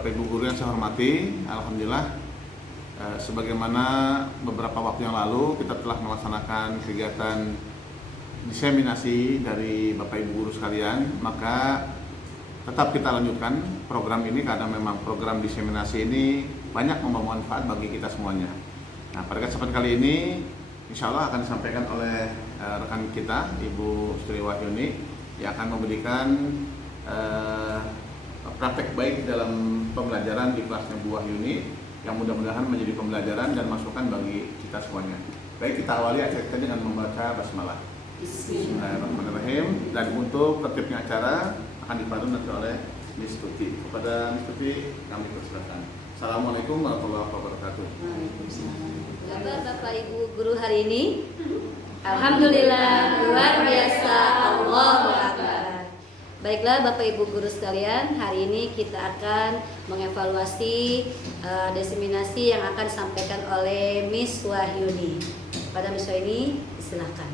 Bapak Ibu guru yang saya hormati, alhamdulillah sebagaimana beberapa waktu yang lalu kita telah melaksanakan kegiatan diseminasi dari Bapak Ibu guru sekalian, maka tetap kita lanjutkan program ini karena memang program diseminasi ini banyak membawa manfaat bagi kita semuanya. Nah, pada kesempatan kali ini insya Allah akan disampaikan oleh rekan kita Ibu Sri Wahyuni yang akan memberikan praktek baik dalam pembelajaran di kelasnya Bu Wahyuni yang mudah-mudahan menjadi pembelajaran dan masukan bagi kita semuanya. Baik, kita awali acara kita dengan membaca basmalah. Bismillahirrahmanirrahim. Dan untuk tertibnya acara akan dipandu nanti oleh Miss Tuti. Kepada Miss Tuti kami persilakan. Assalamualaikum warahmatullahi wabarakatuh. Waalaikumsalam. Bapak Ibu guru hari ini, alhamdulillah luar biasa, Allahu Akbar. Baiklah Bapak Ibu guru sekalian, hari ini kita akan mengevaluasi diseminasi yang akan disampaikan oleh Miss Wahyuni. Pada Miss Wahyuni, silakan.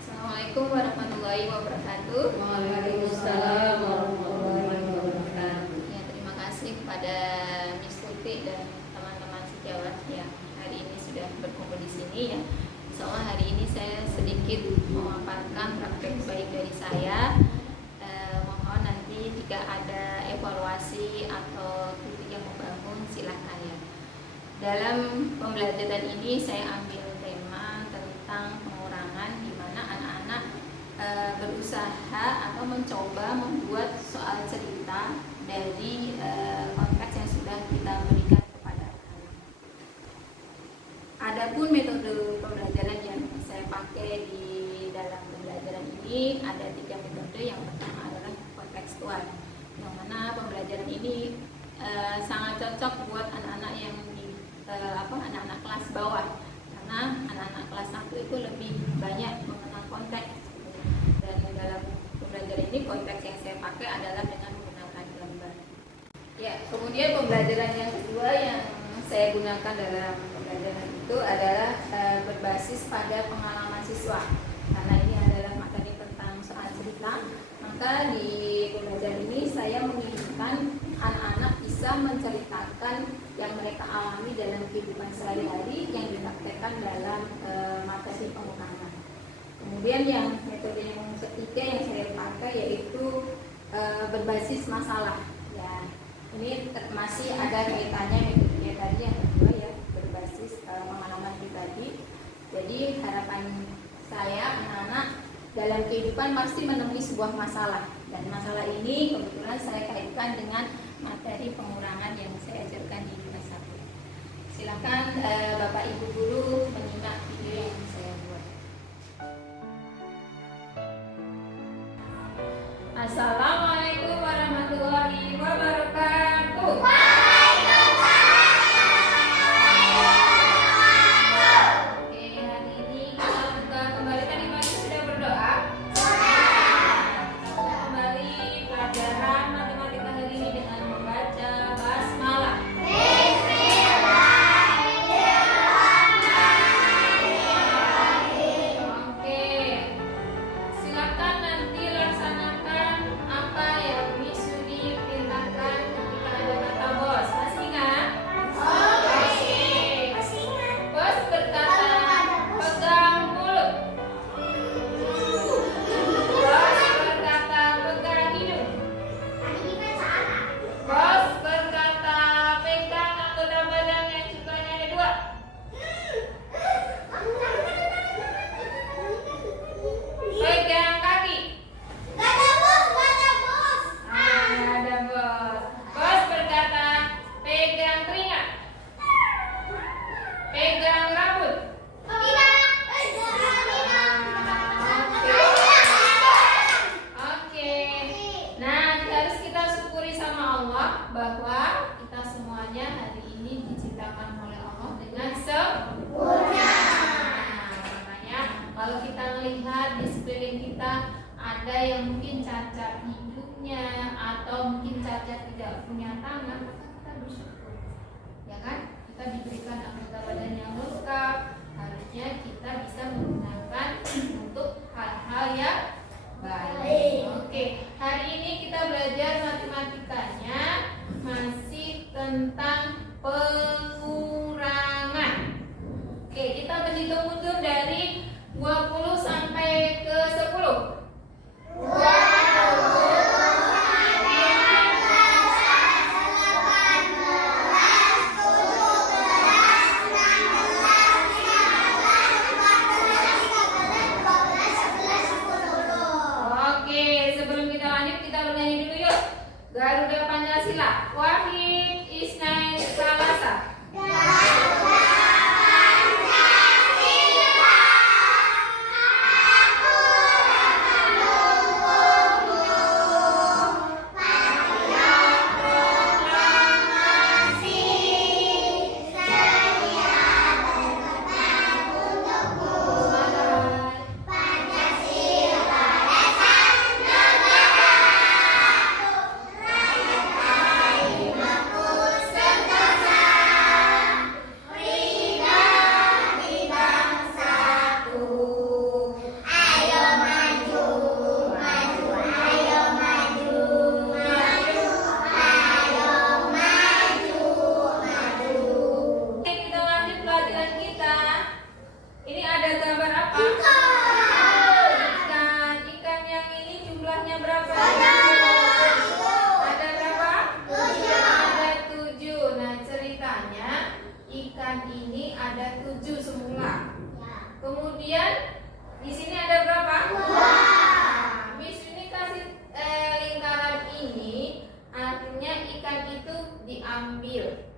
Assalamualaikum warahmatullahi wabarakatuh. Waalaikumsalam warahmatullahi wabarakatuh. Ya, terima kasih kepada Miss Tuti dan teman-teman sejawat yang hari ini sudah berkumpul di sini ya. Insya Allah hari ini saya sedikit memaparkan praktek baik dari saya. Mohon nanti jika ada evaluasi atau kritik yang membangun silakan ya. Dalam pembelajaran ini saya ambil tema tentang pengurangan, di mana anak-anak berusaha atau mencoba membuat soal cerita dari konteks yang sudah kita berikan kepada anak. Adapun metode pembelajaran yang saya pakai di dalam pembelajaran ini ada 3 metode. Yang pertama adalah kontekstual, yang mana pembelajaran ini sangat cocok buat anak-anak yang anak-anak kelas bawah, karena anak-anak kelas 1 itu lebih banyak mengenal konteks. Dan dalam pembelajaran ini konteks yang saya pakai adalah dengan menggunakan gambar. Ya, kemudian pembelajaran yang kedua yang saya gunakan dalam pembelajaran itu adalah berbasis pada pengalaman siswa, karena ini adalah materi tentang soal cerita. Maka di pembelajaran ini saya menginginkan anak-anak bisa menceritakan yang mereka alami dalam kehidupan sehari-hari yang dipraktekkan dalam materi pengurangan. Kemudian yang metode yang ketiga yang saya pakai yaitu berbasis masalah. Ya, ini masih ada kaitannya metodenya tadi yang kedua ya, berbasis pengalaman pribadi. Jadi harapan saya anak-anak dalam kehidupan pasti menemui sebuah masalah, dan masalah ini kebetulan saya kaitkan dengan materi pengurangan yang saya ajarkan di kelas 1. Silakan Bapak Ibu guru menyimak video yang saya buat. Assalamualaikum warahmatullahi wabarakatuh. Oke, hari ini kita buka kembali. Tadi pagi sudah berdoa. Kita buka kembali pelajaran matematika hari ini dengan membaca basmalah. Oke, silakan nanti laksanakan apa yang Miss Yuni perintahkan ketika ada kata bos. Masih ingat? Masih ingat. Bos berkata, pegang mulut. Bos berkata, pegang hidung. Bos berkata, pegang anggota badan yang jumlahnya ada 2. Pegang kaki. Ada bos. Bos berkata, pegang telinga. Pegang rambut. Oke. Nah, harus kita syukuri sama Allah bahwa kita semuanya hari ini diciptakan oleh Allah dengan sempurna. Makanya kalau kita melihat di sekeliling kita ada yang mungkin cacat hidungnya atau mungkin cacat tidak punya tangan, maka kita bersyukur, ya kan? Kita diberikan anggota badan yang lengkap, harusnya kita bisa menggunakan untuk hal-hal yang baik. Oke, hari ini kita belajar matematikanya tentang pengurangan. Oke, kita berhitung mundur dari 20 sampai ke 10. 20 Garuda Pancasila. Wahid Isnain Salasa. Kemudian di sini ada berapa? Nah, Miss ini kasih lingkaran ini, artinya ikan itu diambil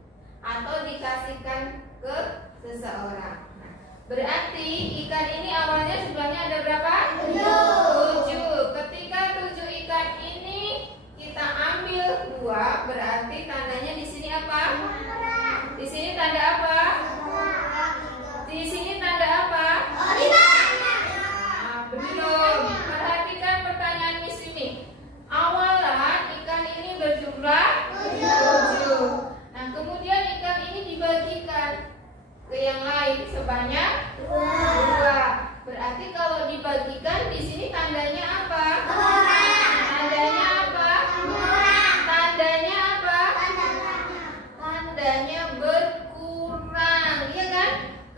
atau dikasihkan ke seseorang. Nah, berarti ikan ini awalnya jumlahnya ada berapa? 7. Ketika 7 ikan ini kita ambil 2, berarti tandanya di sini apa? Di sini tanda apa? Di sini tanda apa? Nah, belum. Perhatikan pertanyaan Miss ini. Awalan ikan ini berjumlah 7. Nah, kemudian ikan ini dibagikan ke yang lain sebanyak 2. Berarti kalau dibagikan di sini tandanya apa? Tandanya apa? Tandanya apa? Tandanya berkurang, iya kan?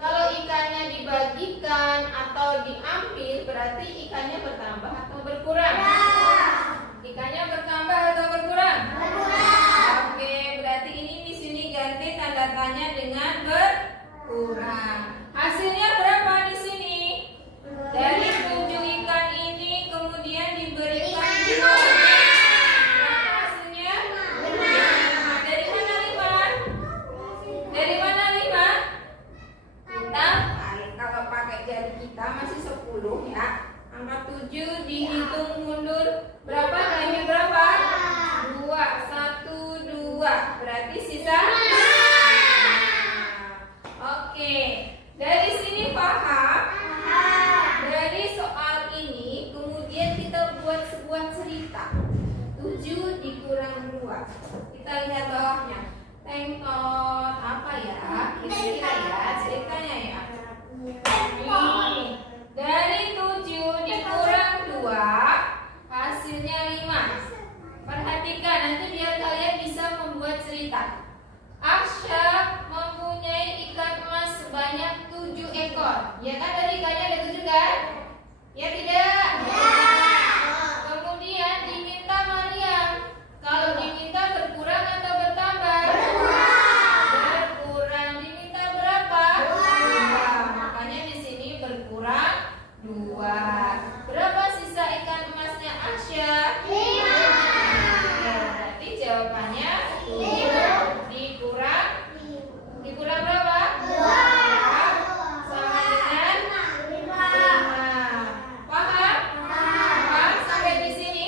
Kalau ikannya dibagikan atau diambil, berarti ikannya bertambah atau berkurang? Ikannya bertambah atau berkurang? Oke, berarti ini di sini ganti tanda tanya dengan berkurang. Hasilnya berapa di sini? Dari 7 ikan ini kemudian diberikan 2. Berapa hasilnya? 5. Dari mana 5? Dari mana 5? Kita kalau pakai jari kita masih 10 ya. Angka 7 dihitung mundur berapa? Kali berapa? 2. 1, 2. Berarti sisa. Oke. Dari sini paham? Dari soal ini kemudian kita buat sebuah cerita. 7 dikurang 2. Kita lihat bawahnya. Tengkot apa ya? Kira-kira ya ceritanya ya. Ini dari 7 dikurang 2 hasilnya 5. Perhatikan nanti biar kalian bisa membuat cerita. Asyaf mempunyai ikan emas sebanyak 7 ekor. Ya kan, dari ikannya ada 7 kan? Ya tidak? Kemudian diminta Maryam. Kalau diminta berkurang atau bertambah? Berkurang. Diminta berapa? 2. Makanya di sini berkurang 2. Berapa sisa ikan emasnya Asyaf? 5. Berarti jawabannya 7 dikurang berapa? 2. Sama dengan 5. Paham? Paham sampai di sini?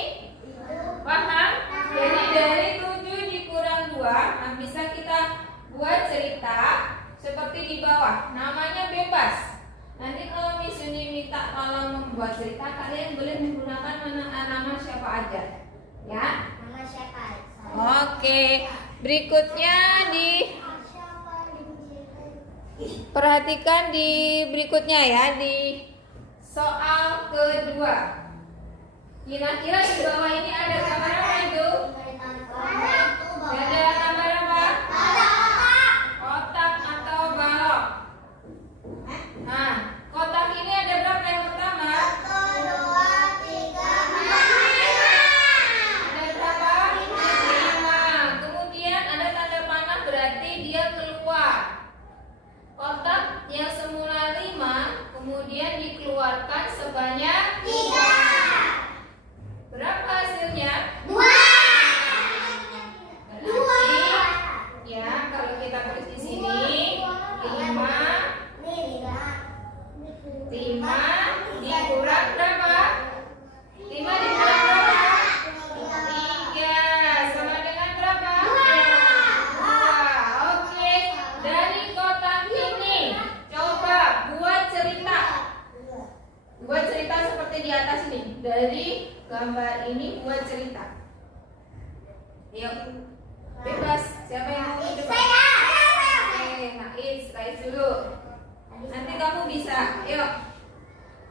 Paham? Jadi dari 7 dikurang 2, nah bisa kita buat cerita seperti di bawah. Namanya bebas. Nanti kalau Miss Yuni minta tolong membuat cerita, kalian boleh menggunakan nama siapa aja. Ya? Nama siapa? Oke. Berikutnya perhatikan di berikutnya ya, di soal kedua. Kira-kira di bawah ini ada gambar apa itu? Ada gambar apa? Dari gambar ini buat cerita. Yuk, bebas. Siapa yang mau coba? Oke, Rais dulu. Nanti kamu bisa. Yuk,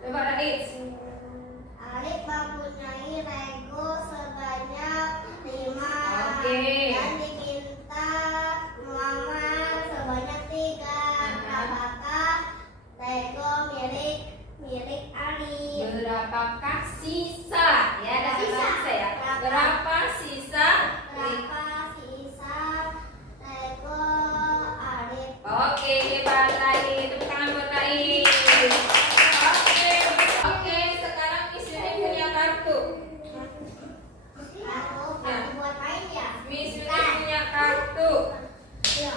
coba Rais. Alif mempunyai Lego sebanyak 5 Oke. dan diminta Muhammad sebanyak 3. Apakah Lego milik Alif? Berapakah sisa? Ya, ada sisa ya. Berapa sisa? Berapa sisa Lego Alif? Oke, hebat Rais. Tepuk tangan buat Rais. Oke, sekarang Miss Yuni punya kartu. Kartu buat main ya? Miss Yuni punya kartu. Ya.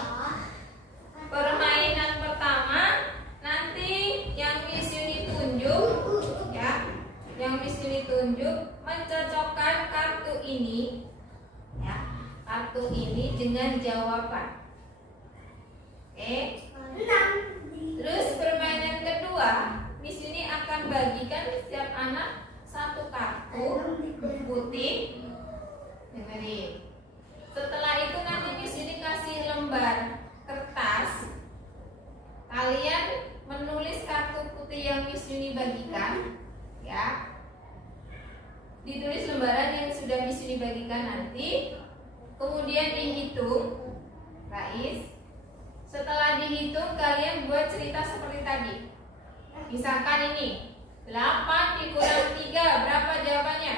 Permainan pertama nanti yang Miss Yuni tunjuk, ya, yang Miss Yuni tunjuk mencocokkan kartu ini, ya, kartu ini dengan jawaban. Oke. Terus permainan kedua, Miss Yuni akan bagikan setiap anak satu kartu putih. Dengerin. Setelah itu nanti Miss Yuni kasih lembar kertas. Kalian menulis kartu putih yang Miss Yuni bagikan, ya. Ditulis lembaran yang sudah Miss Yuni bagikan nanti. Kemudian dihitung, Rais. Setelah dihitung, kalian buat cerita seperti tadi. Misalkan ini 8 dikurang 3, berapa jawabannya?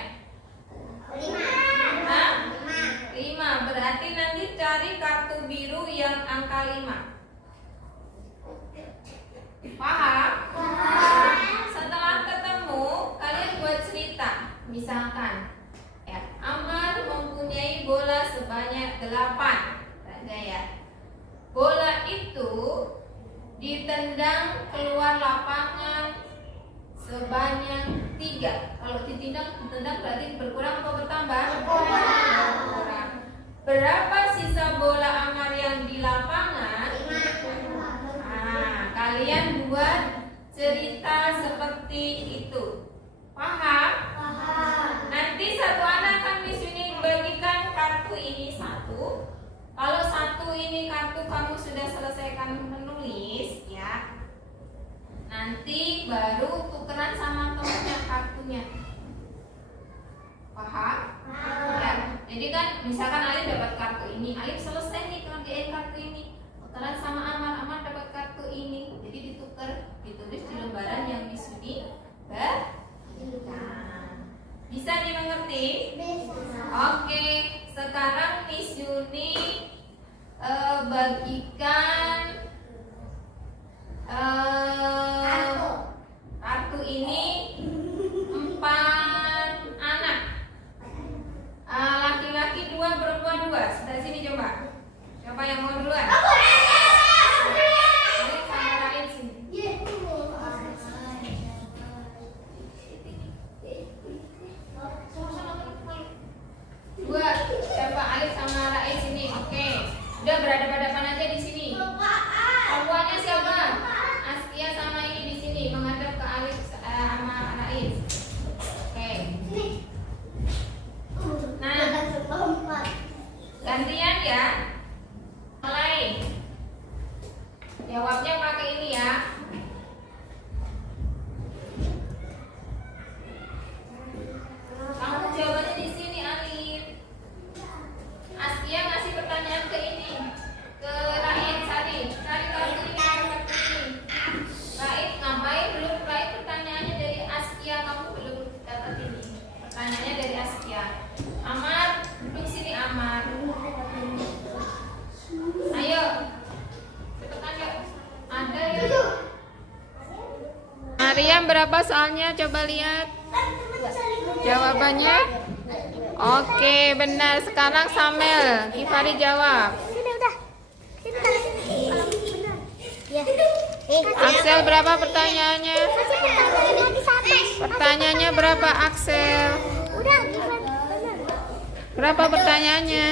5. Hah? 5. Berarti nanti cari kartu biru yang angka 5. Paham? Setelah ketemu, kalian buat cerita. Misalkan, ya, Amar mempunyai bola sebanyak 8. Saja ya. Bola itu ditendang keluar lapangan sebanyak 3. Kalau ditendang berarti berkurang atau bertambah? Berkurang. Berapa sisa bola Amar yang di lapangan? Nah, kalian buat cerita seperti itu. Paham? Nanti satu anak akan Miss Yuni bagikan kartu ini satu. Kalau satu ini kartu kamu sudah selesaikan menulis, ya, nanti baru tukeran sama temennya kartunya. Paham? Ya. Jadi kan misalkan Alif dapat kartu ini, Alif selesai nih ngerjain kartu ini, tukeran sama Amar dapat kartu ini. Jadi ditukar, ditulis di lembaran yang Miss Yuni bagikan. Bisa dimengerti? Oke, sekarang Miss Yuni bagikan kartu ini 4 anak, laki-laki 2, perempuan 2. Dari sini coba. Siapa yang mau duluan? Alif sama Rain sini. Dua, siapa? Alif sama Rain sini. Oke. Udah berhadapan-hadapan aja di sini. Perempuannya siapa? Askia sama ini di sini menghadap ke Alif sama Rais. Oke. Nah, gantian ya. Mulai. Jawabnya pakai ini ya. Kamu jawabannya di sini, Alif. Askia ngasih pertanyaan ke ini, ke Rain. Cari kartu ini, kartu ini. Rain ngapain? Belum Rain, pertanyaannya dari Askia, kamu belum dapat ini. Pertanyaannya dari Askia. Amar, duduk sini Amar. Ayo, cepetan yuk. Ada yuk. Mariam, berapa soalnya? Coba lihat jawabannya. Oke, benar. Sekarang Samel, Gifari jawab. Axel, berapa pertanyaannya? Pertanyaannya berapa, Axel? Berapa pertanyaannya?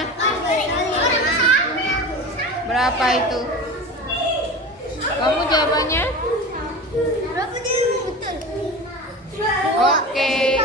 Berapa itu? Kamu jawabannya? Oke. Oke.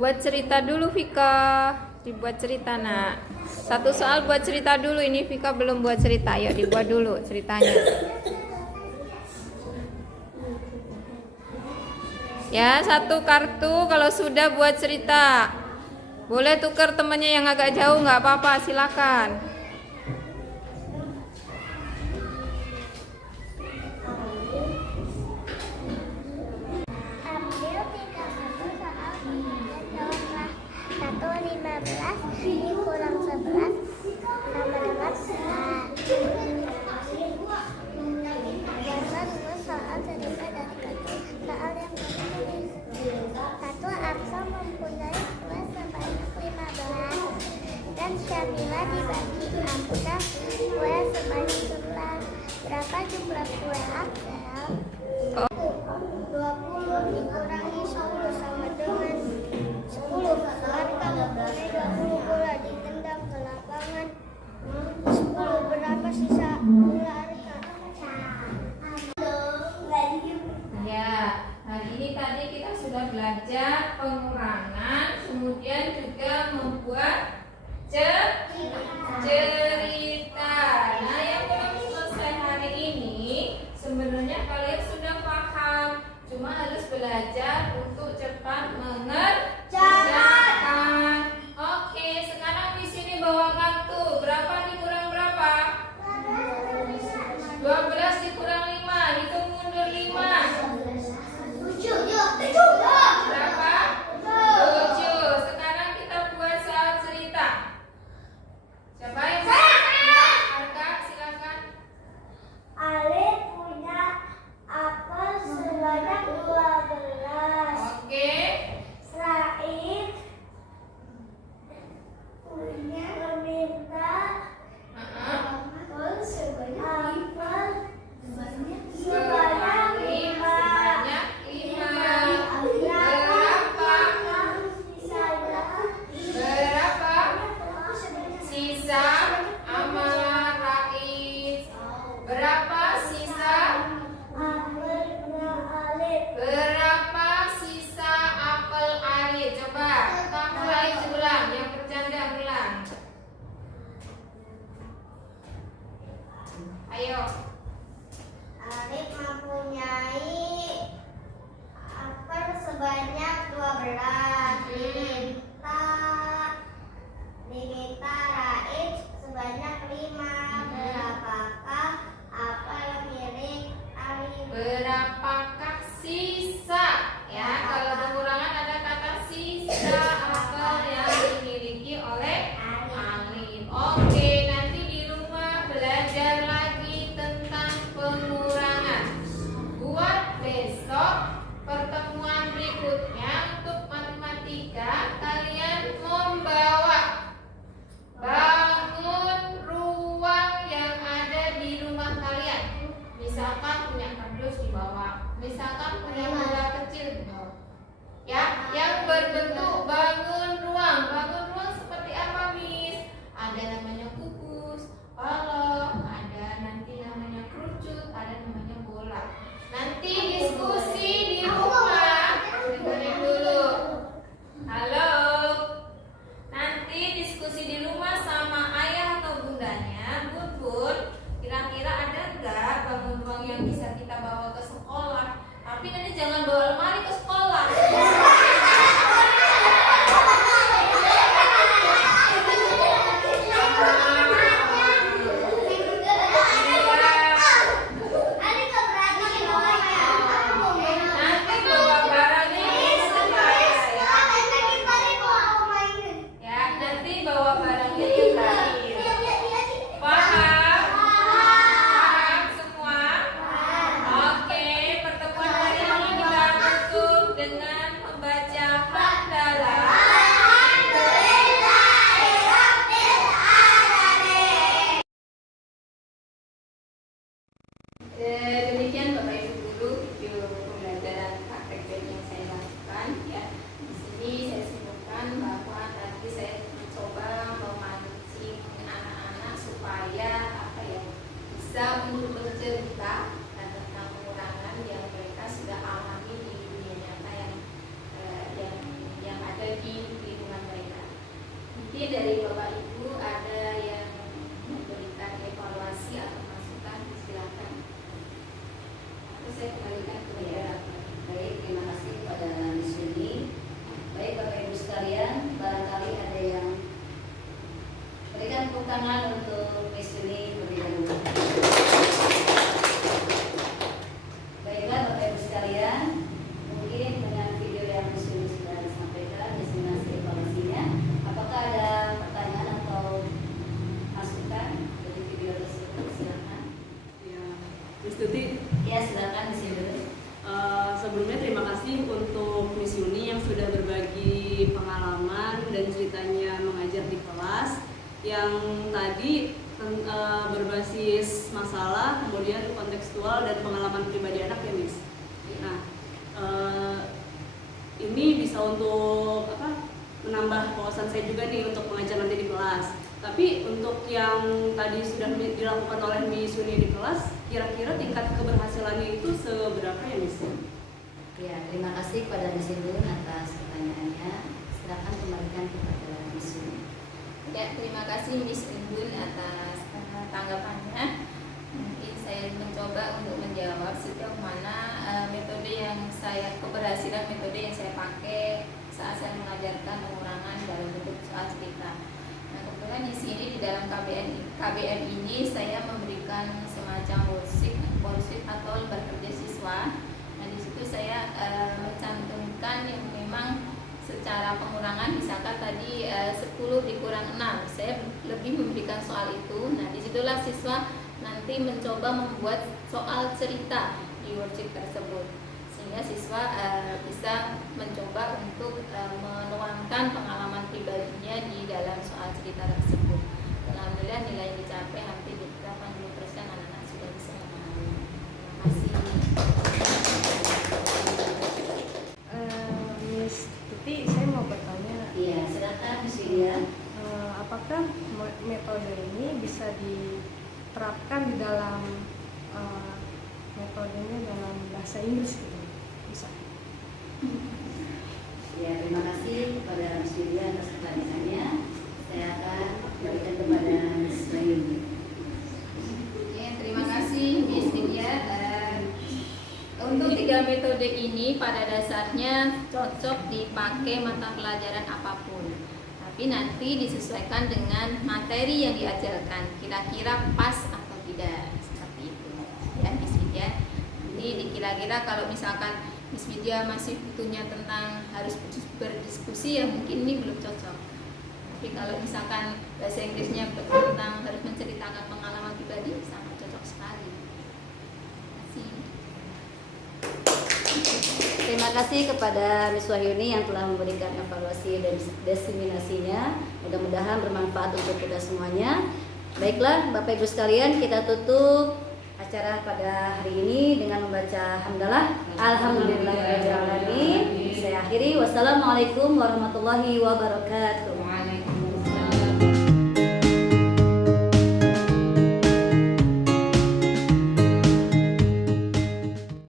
Buat cerita dulu Vika. Dibuat cerita nak. Satu soal buat cerita dulu. Ini Vika belum buat cerita. Yuk dibuat dulu ceritanya. Ya, satu kartu kalau sudah buat cerita. Boleh tukar temannya yang agak jauh, nggak apa-apa, silakan. Ambil 3 kartu soal kemudian jawablah. 1, 15 dikurang 11 sama dengan 9. Jawablah dulu soal cerita dari kartu soal yang kamu tulis. 1. Arsa mempunyai kue sebanyak 15 dan Syamila dibagi Arsa kue sebanyak 11. Berapa jumlah kue Axel? 20 dikurangi 10 sama dengan 10. Arka mempunyai 20 bola ditendang ke lapangan 10. Berapa sisa bola Arka? Ya, hari ini tadi kita sudah belajar pengurangan, kemudian juga membuat cerita. Nah, yang belum selesai hari ini sebenarnya kalian sudah paham, cuma harus belajar untuk cepat mengerjakan. Oke, sekarang di sini bawa kartu. Berapa dikurang berapa? 12 dikurang 5, hitung mundur 5. Berapa? 7. Sekarang kita buat soal cerita. Siapa yang Arka, silakan. Alif punya apel sebanyak 12. Oke. Said punya meminta apel sebanyak 5. Berapa sisa amal Rais? Berapa sisa? Berapa sisa apel Arif? Coba kamu Arif ulang, yang bercanda ulang. Ayo. Alif mempunyai apel sebanyak 12. Diminta Rais sebanyak 5. Berapakah apel milik Alif? Berapakah sisa? Ya, kalau pengurangan ada kata sisa apel yang dimiliki oleh Alif. Oke, nanti di rumah belajar lagi tentang pengurangan. Buat besok pertemuan berikutnya untuk matematika, kalian membawa bangun ruang yang ada di rumah kalian. Misalkan punya kardus dibawa, misalkan punya bola kecil dibawa. Ya, yang berbentuk bangun ruang. Bangun ruang seperti apa, Miss? Ada namanya kubus, balok, ada nanti namanya kerucut, ada namanya bola. Nanti diskusi di rumah. Dengerin dulu. Halo. Nanti diskusi di rumah sama ayah atau bundanya. Bun, kira-kira ada nggak bangun ruang yang bisa kita bawa ke sekolah? Tapi nanti jangan bawa lemari ke sekolah. saya kembalikan kepada Ya. Baik, terima kasih kepada Miss Yuni. Baik Bapak Ibu sekalian, barangkali ada yang berikan tepuk tangan untuk Miss Yuni terlebih dahulu. Baiklah Bapak Ibu sekalian, mungkin dengan video yang Miss Yuni sudah disampaikan, destinasi evaluasinya, apakah ada pertanyaan atau masukan dari video tersebut? Silakan. Ya, Miss Tuti, Ya, silakan Miss Yuni. sebelumnya terima kasih untuk Miss Yuni yang sudah berbagi pengalaman dan ceritanya mengajar di kelas yang tadi berbasis masalah, kemudian kontekstual dan pengalaman pribadi anak ya Miss. Nah, ini bisa untuk menambah wawasan saya juga nih untuk mengajar nanti di kelas. Tapi untuk yang tadi sudah dilakukan oleh Miss Yuni di kelas, kira-kira tingkat keberhasilannya itu seberapa ya Miss? Ya, terima kasih kepada Miss Yuni atas pertanyaannya. Silakan kembalikan kepada Miss Yuni. Ya, terima kasih Miss Undul atas tanggapannya. Mungkin saya mencoba untuk menjawab sejauh mana keberhasilan metode yang saya pakai saat saya mengajarkan pengurangan dalam bentuk soal cerita. Nah, kebetulan di sini di dalam KBM ini saya memberikan semacam worksheet atau lembar kerja siswa. Nah, di situ saya mencantumkan yang memang secara pengurangan, misalkan tadi 10 dikurang 6, saya lebih memberikan soal itu. Nah, disitulah siswa nanti mencoba membuat soal cerita di worksheet tersebut, sehingga siswa bisa mencoba untuk menuangkan pengalaman pribadinya di dalam soal cerita tersebut. Alhamdulillah nilai yang dicapai hampir 80% anak-anak sudah bisa memahami. Terima kasih. Miss Tuti, saya mau bertanya, Iya, silakan Miss Widya. apakah metode ini bisa diterapkan di dalam metodenya dalam bahasa Inggris gitu? Bisa? Ya, terima kasih kepada Miss Widya atas pertanyaannya. Saya akan berikan kepada Miss Mayuni. Oke, terima kasih Miss Widya. Untuk 3 metode ini pada dasarnya cocok dipakai mata pelajaran apapun, tapi nanti disesuaikan dengan materi yang diajarkan, kira-kira pas atau tidak, seperti itu ya Miss Widya. Jadi dikira-kira kalau misalkan Miss Widya masih butuhnya tentang harus berdiskusi, ya mungkin ini belum cocok. Tapi kalau misalkan bahasa Inggrisnya tentang harus menceritakan pengalaman pribadi, sangat cocok sekali. Terima kasih. Terima kasih kepada Miss Wahyuni yang telah memberikan evaluasi dan diseminasinya. Mudah-mudahan bermanfaat untuk kita semuanya. Baiklah, Bapak Ibu sekalian, kita tutup acara pada hari ini dengan membaca hamdalah. Alhamdulillahirabbil alamin. Saya akhiri. Wassalamualaikum warahmatullahi wabarakatuh.